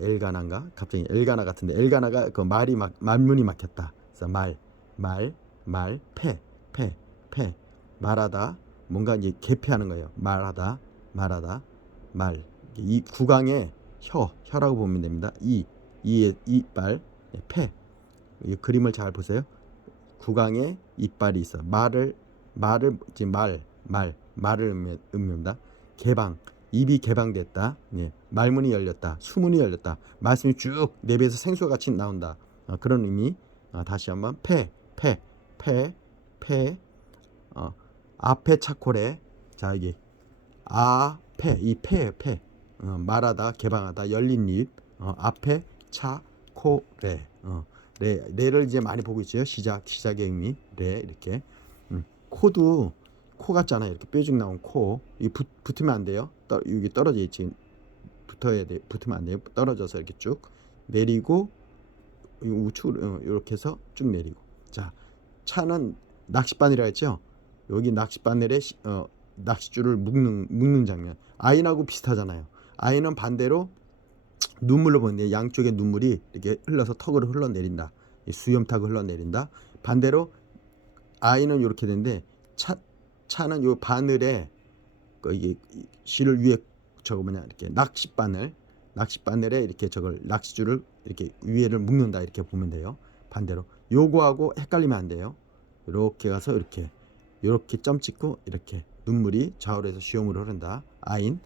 엘가나인가? 갑자기 엘가나 같은데 엘가나가 그 말문이 막혔다. 그래서 폐 말하다 뭔가 이제 개폐하는 거예요. 말하다 말. 이 구강의 혀라고 보면 됩니다. 이빨 폐. 이 그림을 잘 보세요. 구강에 이빨이 있어. 말을 지금 말을 의미합니다. 개방. 입이 개방됐다. 예. 말문이 열렸다. 수문이 열렸다. 말씀이 쭉 내배에서 생수와 같이 나온다. 그런 의미. 다시 한번 폐. 앞에 차콜에 자 이게 폐. 말하다 개방하다 열린 입. 앞에 차콜에. 레를 이제 많이 보고 있어요. 시작의 의미. 레 이렇게. 코도 코 같잖아요. 이렇게 뾰족 나온 코. 이 붙으면 안 돼요. 여기 떨어져 있지. 붙으면 안 돼요. 떨어져서 이렇게 쭉 내리고 우측으로 이렇게 해서 쭉 내리고. 자, 차는 낚싯바늘이라 했죠. 여기 낚싯바늘에 낚싯줄을 묶는 장면. 아인하고 비슷하잖아요. 아인은 반대로 눈물로 보는데 양쪽에 눈물이 이렇게 흘러서 턱으로 흘러내린다. 수염탁을 흘러내린다. 반대로 아이는 이렇게 되는데 차는 요 바늘에 이게 실을 위에 이렇게 낚싯바늘에 이렇게 낚싯줄을 이렇게 위에를 묶는다. 이렇게 보면 돼요. 반대로 요거하고 헷갈리면 안 돼요. 이렇게 가서 이렇게 점 찍고 이렇게 눈물이 좌우로 해서 시험으로 흐른다. 아인.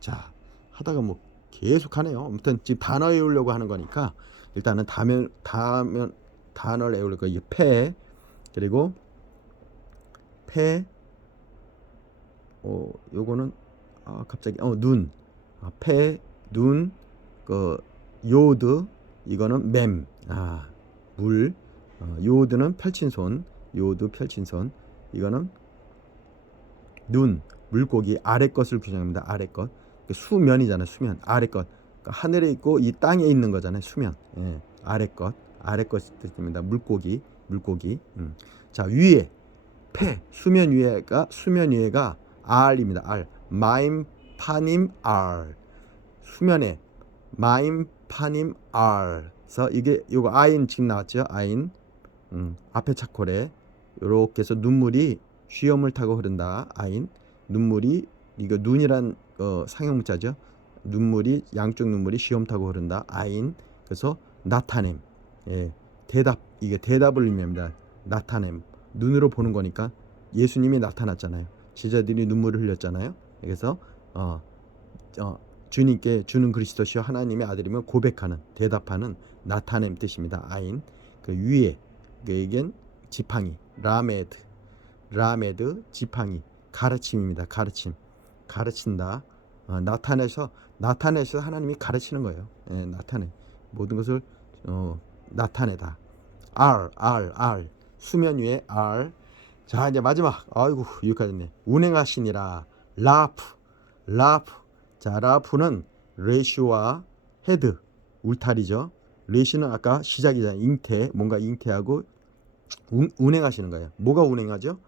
자, 하다가 뭐 계속 하네요. 아무튼 지금 단어 외우려고 하는 거니까 일단은 단어를 외우려고 이게 폐. 그리고 요거는 갑자기 눈. 눈. 요드. 이거는 맴. 물. 요드는 펼친 손. 이거는 눈. 물고기 아래 것을 규정합니다. 아래 것. 수면이잖아요. 수면. 아래 것. 하늘에 있고 이 땅에 있는 거잖아요. 수면. 예. 아래 것 뜻입니다. 물고기. 자, 위에 수면 위에가 R입니다. R. 마임 파님 R. 수면에 마임 파님 R. 그래서 요거 아인 지금 나왔죠? 아인. 앞에 차콜에 요렇게 해서 눈물이 쉬엄을 타고 흐른다. 아인. 눈물이 이거 눈이란 상형문자죠. 양쪽 눈물이 쉬엄 타고 흐른다. 아인. 그래서 나타냄. 예. 이게 대답을 의미합니다. 나타냄. 눈으로 보는 거니까 예수님이 나타났잖아요. 제자들이 눈물을 흘렸잖아요. 그래서 주님께 주는 그리스도시요 하나님의 아들이면 고백하는, 대답하는 나타냄 뜻입니다. 아인. 그 위에 이게 지팡이. 라메드 지팡이. 가르침입니다. 가르친다. 나타내서 하나님이 가르치는 거예요. 예, 나타내. 모든 것을 나타내다. R. 수면 위에 R. 자, 이제 마지막. 아이고, 여기까지 됐네. 운행하시니라. 라프. 자, 라프는 레시와 헤드. 울타리죠. 레시는 아까 시작이잖아요. 뭔가 잉태하고 운행하시는 거예요. 뭐가 운행하죠?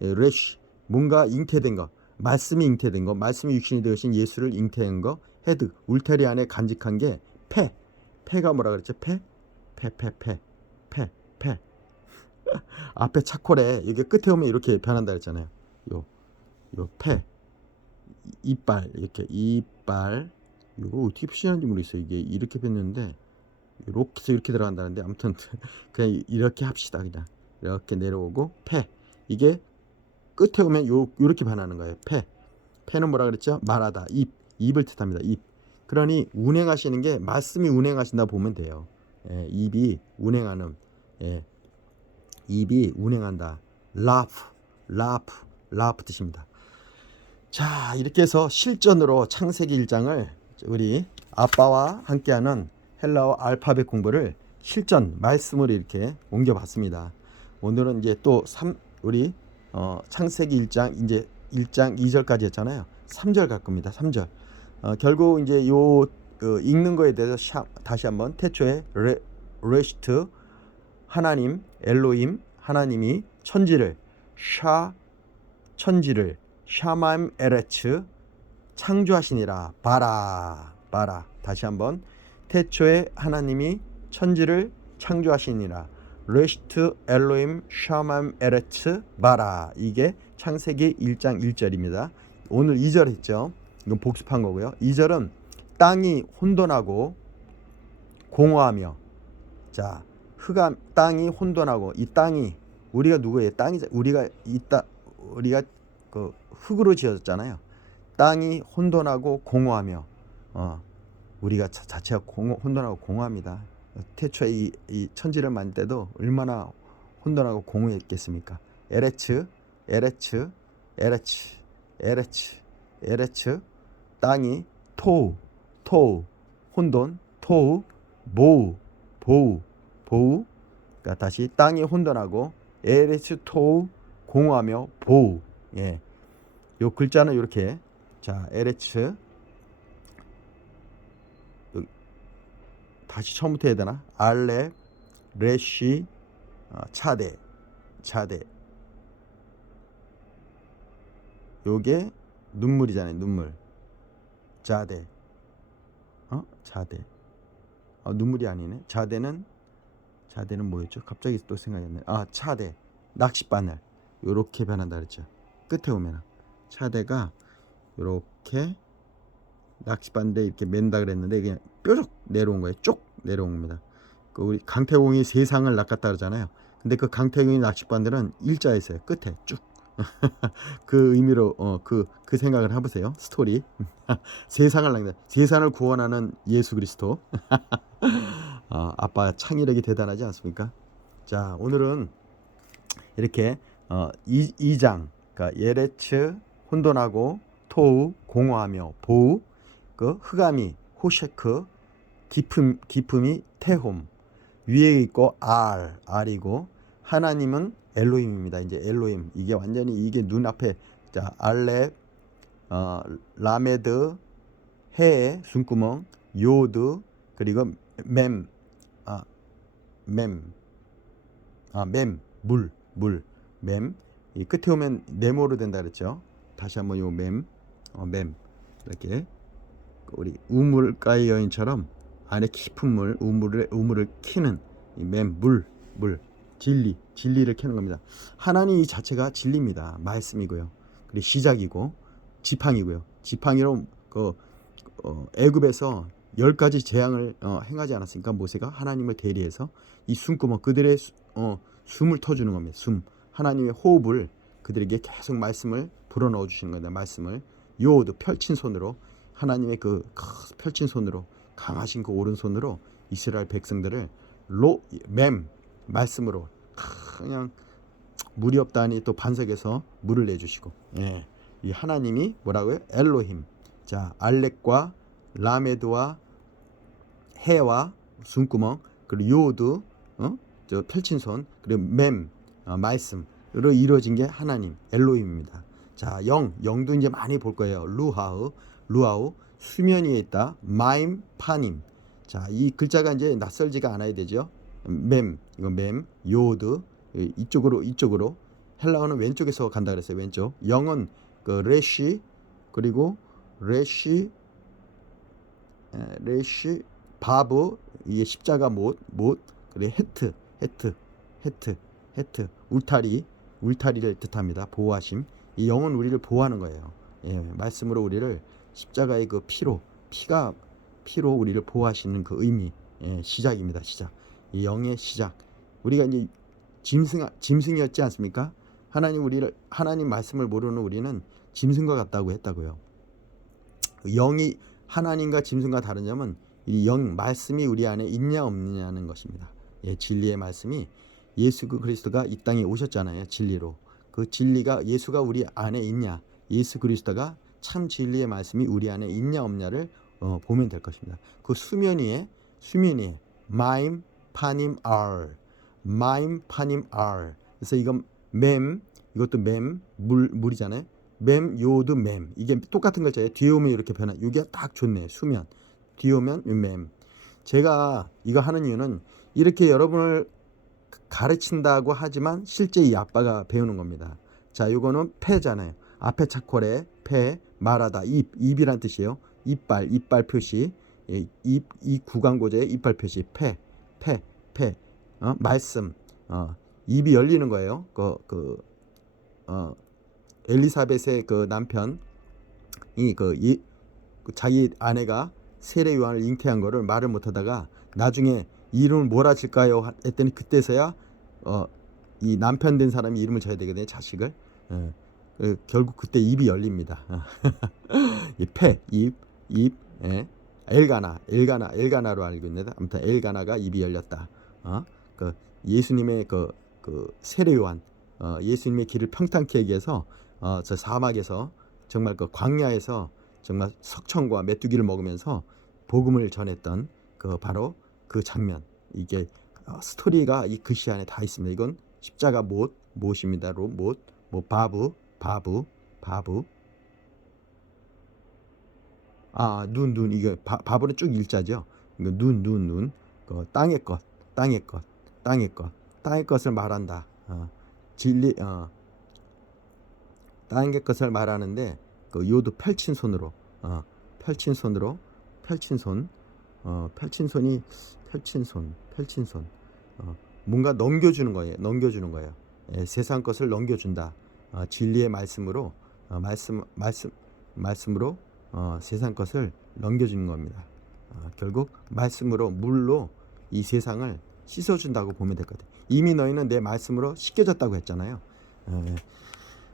예, 레시. 뭔가 잉태된 거. 말씀이 잉태된 거. 말씀이 육신이 되신 예수를 잉태한 거. 헤드. 울타리 안에 간직한 게 폐가 뭐라 그랬죠? 폐. 앞에 차콜에 이게 끝에 오면 이렇게 변한다 그랬잖아요. 요 폐. 이빨. 이빨. 이거 어떻게 표시하는지 모르겠어요. 이게 이렇게 폈는데 이렇게 해서 이렇게 들어간다는데 아무튼 그냥 이렇게 합시다. 그냥 이렇게 내려오고 폐. 이게 끝에 오면 요렇게 변하는 거예요. 폐는 뭐라 그랬죠? 말하다. 입을 뜻합니다. 입. 그러니 운행하시는 게 말씀이 운행하신다 보면 돼요. 예, 입이 운행하는. 예, 입이 운행한다. 라프 뜻입니다. 자, 이렇게 해서 실전으로 창세기 1장을 우리 아빠와 함께하는 헬라어 알파벳 공부를 실전 말씀으로 이렇게 옮겨봤습니다. 오늘은 이제 또 우리 창세기 1장 이제 1장 2절까지 했잖아요. 3절 갈 겁니다. 3절. 결국 이제 요 읽는 거에 대해서 다시 한번 태초에 레시트 하나님 엘로힘 하나님이 천지를 샤맘 에레츠 창조하시니라. 바라 다시 한번 태초에 하나님이 천지를 창조하시니라. 레시트 엘로힘 샤맘 에레츠 바라. 이게 창세기 1장 1절입니다. 오늘 2절 했죠. 이건 복습한 거고요. 2절은 땅이 혼돈하고 공허하며. 자, 땅이 혼돈하고, 이 땅이 우리가 누구예요? 땅이 우리가 그 흙으로 지어졌잖아요. 땅이 혼돈하고 공허하며. 우리가 자체가 혼돈하고 공허합니다. 태초에 이 천지를 만들 때도 얼마나 혼돈하고 공허했겠습니까? 에레츠 땅이 토우 혼돈, 토우 보우. 그러니까 다시 땅이 혼돈하고 에레츠 토우 공허하며 보우. 예. 요 글자는 이렇게. 자, 에레츠 다시 처음부터 해야 되나? 알레 레시 차데. 요게 눈물이잖아요. 눈물. 자데. 눈물이 아니네. 자데는 뭐였죠? 갑자기 또 생각이 안 나네. 차데. 낚싯바늘. 요렇게 변한다 그랬죠. 끝에 오면 차대가 요렇게 낚싯바늘에 이렇게 맨다 그랬는데 그냥 뾰족 내려온 거예요. 쭉 내려온 겁니다. 우리 강태공이 세상을 낚았다 그러잖아요. 근데 그 강태공이 낚싯바늘은 일자에 있어요. 끝에 쭉. 그 의미로 그 생각을 해보세요. 스토리. 세상을 구원하는 예수 그리스도. 아빠 창의력이 대단하지 않습니까? 자, 오늘은 이렇게 2장 그러니까 예레츠 혼돈하고 토우 공허하며 보우 그 흑암이 호셰크 기품이 테홈 위에 있고 알이고 하나님은 엘로힘입니다. 이제 엘로힘 이게 완전히 이게 눈앞에 자 알렙 라메드 해 숨구멍 요드 그리고 맴 맴 이 끝에 오면 네모로 된다 그랬죠. 다시 한번 요 맴 이렇게 우리 우물가의 여인처럼 안에 깊은 우물을 키는 이 맴 물 진리를 캐는 겁니다. 하나님 이 자체가 진리입니다. 말씀이고요. 그리고 시작이고 지팡이고요. 지팡이로 애굽에서 10가지 재앙을 행하지 않았습니까? 모세가 하나님을 대리해서 이 숨구멍 그들의 숨을 터주는 겁니다. 하나님의 호흡을 그들에게 계속 말씀을 불어넣어 주시는 겁니다. 말씀을 요드 펼친 손으로 하나님의 펼친 손으로 강하신 그 오른손으로 이스라엘 백성들을 말씀으로 그냥 물이 없다니 또 반석에서 물을 내주시고 예. 이 하나님이 뭐라고요? 엘로힘. 자 알렉과 라메드와 해와 숨구멍 그리고 요드 저 펼친 손 그리고 말씀으로 이루어진 게 하나님 엘로힘입니다. 자 영도 이제 많이 볼 거예요. 루하우 수면 위에 있다. 마임 파님. 자 이 글자가 이제 낯설지가 않아야 되죠. 이거 요드 이쪽으로 헬라어는 왼쪽에서 간다 그랬어요. 왼쪽. 영은 그 레시 그리고 레시 바브 이게 십자가 못 그리고 헤트 울타리를 뜻합니다. 보호하심. 이 영은 우리를 보호하는 거예요. 예, 말씀으로 우리를 십자가의 그 피로 우리를 보호하시는 그 의미. 예, 시작입니다. 시작. 이 영의 시작. 우리가 이제 짐승이었지 않습니까? 하나님 말씀을 모르는 우리는 짐승과 같다고 했다고요. 영이 하나님과 짐승과 다른 점은 이 말씀이 우리 안에 있냐 없느냐는 것입니다. 예, 진리의 말씀이 예수 그리스도가 이 땅에 오셨잖아요. 진리로. 그 진리가 예수가 우리 안에 있냐, 예수 그리스도가 참 진리의 말씀이 우리 안에 있냐 없냐를 보면 될 것입니다. 그 수면 위에 마임 파님 알. 그래서 이건 이것도 맴, 물이잖아요. 맴, 요드, 맴. 이게 똑같은 글자예요. 뒤에 오면 이렇게 변화. 이게 딱 좋네. 수면. 뒤에 오면 맴. 제가 이거 하는 이유는 이렇게 여러분을 가르친다고 하지만 실제 이 아빠가 배우는 겁니다. 자, 요거는 패잖아요. 앞에 차콜에 패, 말하다, 입이란 뜻이에요. 이빨 표시. 이 구강고제의 이빨 표시. 패. 말씀. 입이 열리는 거예요. 엘리사벳의 그 남편이 자기 아내가 세례 요한을 잉태한 거를 말을 못하다가 나중에 이름을 뭐라 질까요 했더니 그때서야 이 남편 된 사람이 이름을 져야 되거든요. 자식을. 결국 그때 입이 열립니다. 이 패, 입, 예. 엘가나로 알고 있는데 아무튼 엘가나가 입이 열렸다. 그 예수님의 그 세례 요한, 예수님의 길을 평탄케 하기 위해서 저 사막에서 정말 그 광야에서 정말 석청과 메뚜기를 먹으면서 복음을 전했던 그 바로 그 장면. 이게 스토리가 이 글씨 안에 다 있습니다. 이건 십자가 못입니다. 못, 바부. 눈 이게 바보는 쭉 일자죠. 이거 눈. 그 땅의 것을 말한다. 진리 땅의 것을 말하는데 그 요도 펼친 손으로 펼친 손 뭔가 넘겨주는 거예요. 세상 것을 넘겨준다. 진리의 말씀으로 말씀으로 세상 것을 넘겨주는 겁니다. 결국 말씀으로 물로 이 세상을 씻어준다고 보면 될 것 같아요. 이미 너희는 내 말씀으로 씻겨졌다고 했잖아요.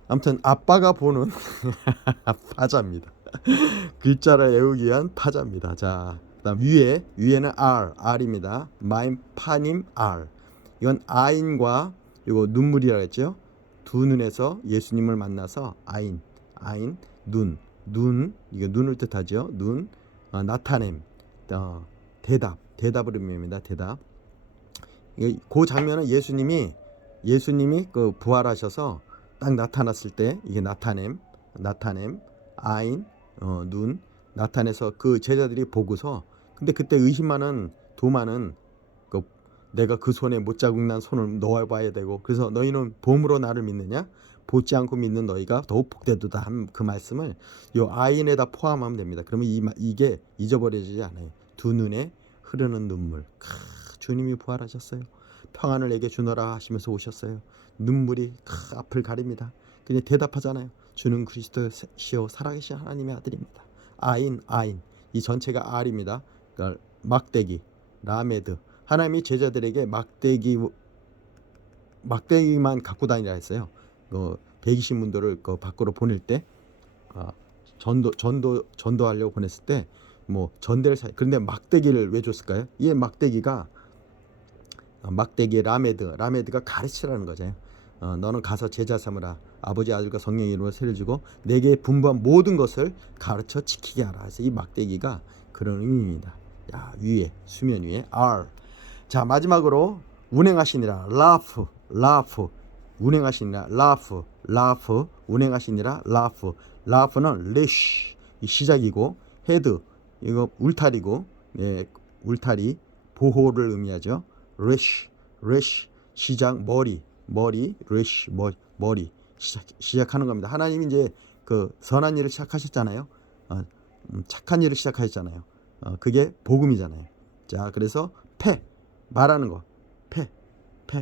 아무튼 아빠가 보는 파자입니다. 글자를 외우기 위한 파자입니다. 자, 그다음 위에는 R입니다. 마임 파님 R. 이건 아인과 이거 눈물이라고 했죠. 두 눈에서 예수님을 만나서 아인 눈 이거 눈을 뜻하죠. 눈 나타냄 대답을 의미합니다. 대답. 그 장면은 예수님이 그 부활하셔서 딱 나타났을 때 이게 나타냄 아인 눈 나타내서 그 제자들이 보고서 근데 그때 의심하는 도마는 내가 그 손에 못자국 난 손을 넣어봐야 되고 그래서 너희는 봄으로 나를 믿느냐 보지 않고 믿는 너희가 더욱 복되도다 한 그 말씀을 요 아인에다 포함하면 됩니다. 그러면 이게 잊어버려지지 않아요. 두 눈에 흐르는 눈물. 주님이 부활하셨어요. 평안을 내게 주노라 하시면서 오셨어요. 눈물이 앞을 가립니다. 그냥 대답하잖아요. 주는 그리스도시요 살아계신 하나님의 아들입니다. 아인 이 전체가 R입니다. 그러니까 막대기 라메드 하나님이 제자들에게 막대기만 갖고 다니라 했어요. 120문도를 밖으로 보낼 때 전도하려고 보냈을 때 뭐 전대를 그런데 막대기를 왜 줬을까요? 이 막대기가 라메드가 가르치라는 거죠. 너는 가서 제자 삼으라. 아버지 아들과 성령의 이름으로 세례를 주고 내게 분부한 모든 것을 가르쳐 지키게 하라. 그래서 이 막대기가 그런 의미입니다. 위에 수면 위에 R. 자, 마지막으로 운행하시니라 라프 운행하시니라 라프 운행하시니라 라프는 레쉬 이 시작이고 헤드 이거 울타리고 울타리 보호를 의미하죠. 레쉬 시작 머리 레쉬 머리 시작하는 겁니다. 하나님이 이제 그 선한 일을 시작하셨잖아요. 착한 일을 시작하셨잖아요. 그게 복음이잖아요. 자, 그래서 말하는 거 패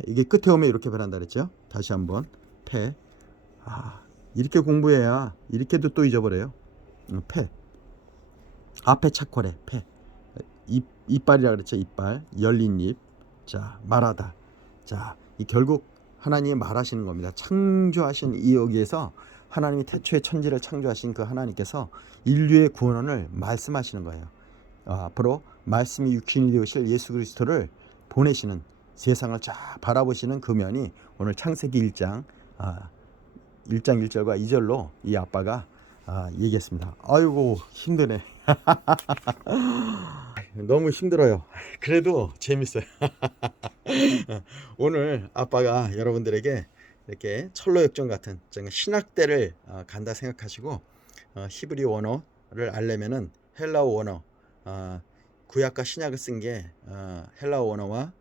이게 끝에 오면 이렇게 변한다 그랬죠. 다시 한번 패 이렇게 공부해야 이렇게도 또 잊어버려요. 패 앞에 차콜에 패 이빨이라 그랬죠. 이빨 열린 입. 자, 말하다. 자, 이 결국 하나님이 말하시는 겁니다. 창조하신 이 여기에서 하나님이 태초에 천지를 창조하신 그 하나님께서 인류의 구원을 말씀하시는 거예요. 앞으로 말씀이 육신이 되오실 예수 그리스도를 보내시는 세상을 쫙 바라보시는 그 면이 오늘 창세기 1장 1절과 2절로 이 아빠가 얘기했습니다. 아이고 힘드네. 너무 힘들어요. 그래도 재밌어요. 오늘 아빠가 여러분들에게 이렇게 철로 역정 같은 신학대를 간다 생각하시고 히브리 원어를 알려면은 헬라어 원어, 구약과 신약을 쓴 게 헬라어 원어와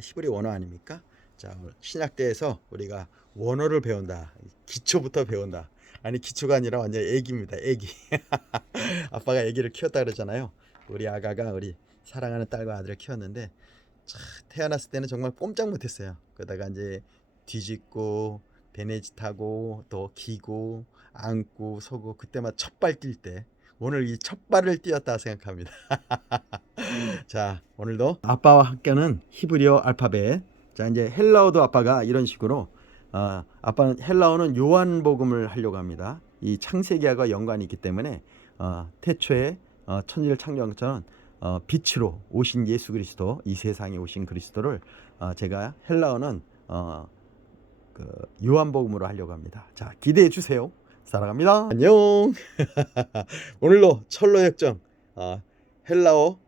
히브리 원어 아닙니까? 자, 신약대에서 우리가 원어를 배운다. 기초부터 배운다. 아니, 기초가 아니라 완전 애기입니다. 애기. 아빠가 애기를 키웠다 그러잖아요. 우리 아가가 우리 사랑하는 딸과 아들을 키웠는데 태어났을 때는 정말 꼼짝 못했어요. 그러다가 이제 뒤집고 배내지 타고 또 기고 안고 서고 그때만 첫발 뛸 때 오늘 이 첫발을 띄었다 생각합니다. 자, 오늘도 아빠와 학교는 히브리어 알파벳. 자, 이제 헬라어도 아빠가 이런 식으로 아빠는 헬라어는 요한복음을 하려고 합니다. 이 창세기하고 연관이 있기 때문에 태초에 천지를 창조한 것처럼 빛으로 오신 예수 그리스도, 이 세상에 오신 그리스도를 제가 헬라어는 그 요한복음으로 하려고 합니다. 자, 기대해 주세요. 사랑합니다. 안녕. 오늘도 철로 역정 헬라어,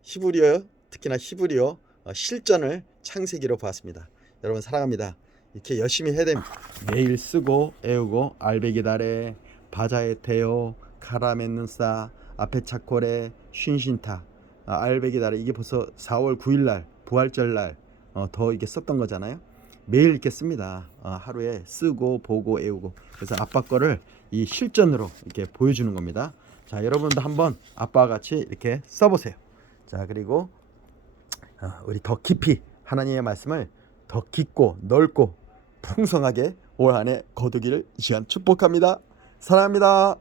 히브리어, 특히나 히브리어 실전을 창세기로 보았습니다. 여러분 사랑합니다. 이렇게 열심히 해야 됩니다. 매일 쓰고 애우고 알배기 달에 바자에 태요 가라 맺는 싸 앞에 차콜에 쉰신타 알배기 달에 이게 벌써 4월 9일 날 부활절 날 더 이게 썼던 거잖아요. 매일 이렇게 씁니다. 하루에 쓰고 보고 애우고. 그래서 아빠 거를 이 실전으로 이렇게 보여주는 겁니다. 자, 여러분도 한번 아빠와 같이 이렇게 써보세요. 자, 그리고 우리 더 깊이 하나님의 말씀을 더 깊고 넓고 풍성하게 올 한해 거두기를 이 시간 축복합니다. 사랑합니다.